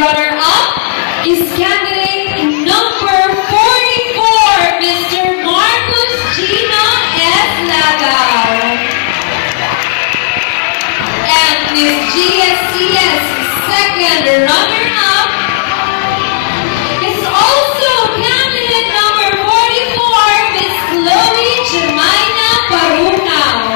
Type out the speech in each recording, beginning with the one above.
runner-up is candidate number 44, Mr. Marcos Gino S. Lagao. And Miss GSCS second runner-up is also candidate number 44, Miss Chloe Jemina Parunao.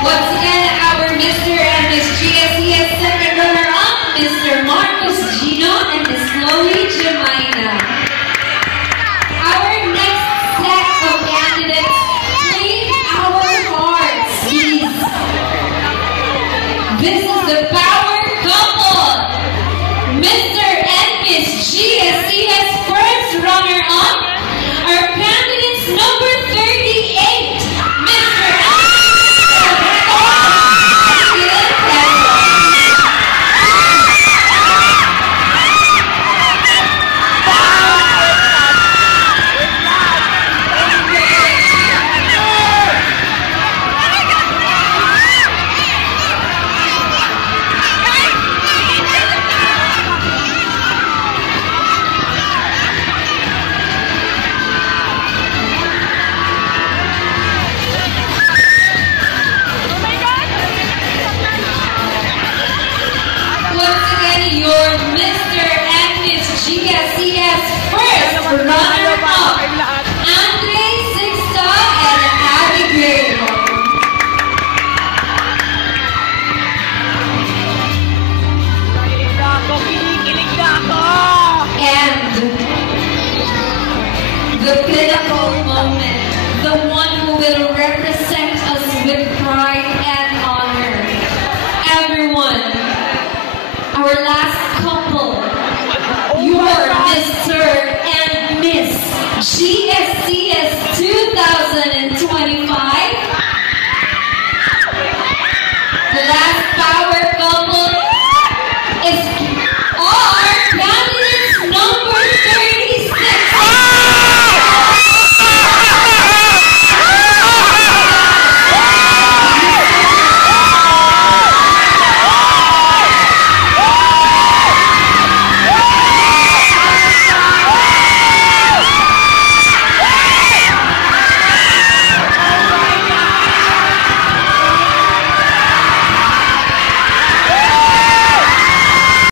Once again, our Mr. and Miss GSCS second runner-up, Mr. Marcos Gino and Miss Chloe Jemina. Our next set of candidates, please our hearts, please. This is the power couple, Mr. and Miss GSCS first runner-up, our candidates number 38, Mr. Once again, your Mr. and Miss GSCS first runner-up, Andre Sixta and Abigail. And the pinnacle moment, the one who will represent us with pride and honor. Everyone, our last couple, your Mr. and Miss GSCS